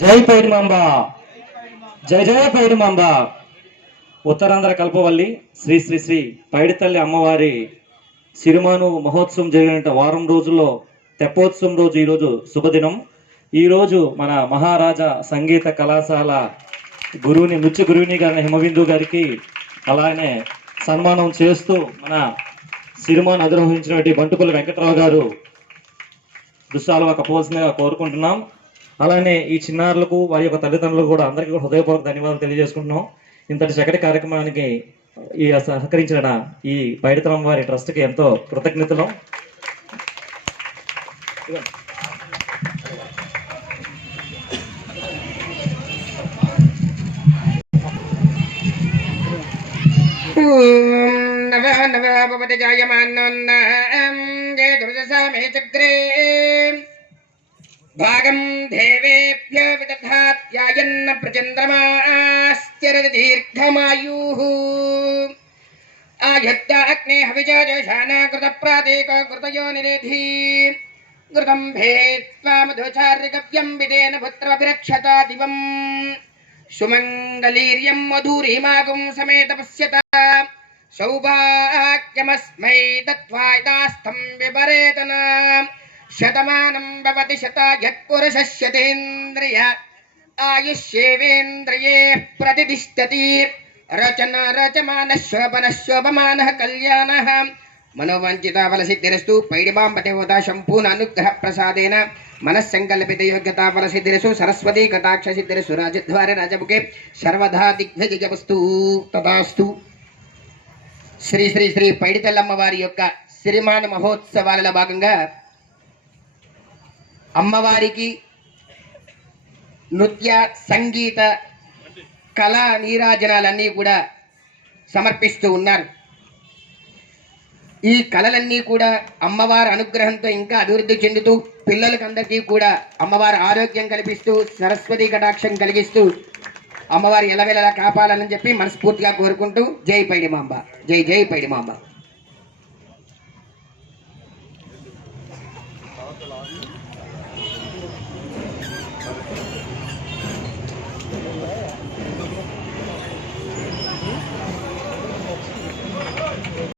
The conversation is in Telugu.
జై పైడిమాంబ, జై జయ పైడిమాంబ. ఉత్తరాంధ్ర కల్పవల్లి శ్రీ శ్రీ శ్రీ పైడితల్లి అమ్మవారి సిరిమాను మహోత్సవం జరిగిన వారం రోజుల్లో తెప్పోత్సవం రోజు ఈరోజు శుభదినం. ఈరోజు మన మహారాజా సంగీత కళాశాల గురువుని నృత్య గురువుని గారిని హిమబిందు గారికి అలానే సన్మానం చేస్తూ మన సిరిమాను అధిరోహించినటువంటి బంటుపల్లి వెంకట్రావు గారు దుశ్శాలువా కప్పవలసిందిగా కోరుకుంటున్నాం. అలానే ఈ చిన్నారులకు వారి యొక్క తల్లిదండ్రులకు కూడా అందరికీ కూడా హృదయపూర్వక ధన్యవాదాలు తెలియజేసుకుంటున్నాం. ఇంతటి చక్కటి కార్యక్రమానికి ఈ సహకరించిన ఈ పైడితల్లి వారి ట్రస్ట్కి ఎంతో కృతజ్ఞతలు. భాగం దేవేభ్యో విదధాత్యాయన్న ప్రచంద్రమాశ్చరతి దీర్ఘమాయుః ఆయుత్యాగ్నే హవిజాజశానా కృత ప్రాదేక కృతయో నిరేధి కృతం భేత్వా మధుచార్యగవ్యం విదేన పుత్రభిరక్షతా దివం సుమంగళీర్యం మధురీమాగుం సమేత పశ్యత సౌభాగ్యమస్మై దత్వాయిదాస్థం విపరేతన శతమానం భవతి శతాయః పురుషస్యతేంద్రియ ఆయుష్యేవేంద్రియే ప్రతిష్ఠతి రచన రచమాన శోభన శోభమానః కళ్యాణః మనోవాంఛితాఫలసిద్ధిరస్తు. పైడిమాంబ దేవతా సంపూర్ణ అనుగ్రహ ప్రసాదేన మనస్సంకల్పిత యోగ్యతాఫలసిద్ధిరస్తు. సరస్వతీ కటాక్ష సిద్ధిరస్తు. రాజద్వార రాజముఖే సర్వదా దిగ్విజయవస్తు. తదాస్తు. శ్రీ శ్రీ శ్రీ పైడితల్లమ్మ వారి యొక్క సిరిమాన మహోత్సవాలలో భాగంగా అమ్మవారికి నృత్య సంగీత కళా నీరాజనాలన్నీ కూడా సమర్పిస్తూ ఉన్నారు. ఈ కళలన్నీ కూడా అమ్మవారి అనుగ్రహంతో ఇంకా అభివృద్ధి చెందుతూ పిల్లలకందరికీ కూడా అమ్మవారి ఆరోగ్యం కల్పిస్తూ సరస్వతి కటాక్షం కలిగిస్తూ అమ్మవారి ఎలవెలలా కాపాలని చెప్పి మనస్ఫూర్తిగా కోరుకుంటూ జై పైడిమాంబ, జై జై పైడిమాంబ.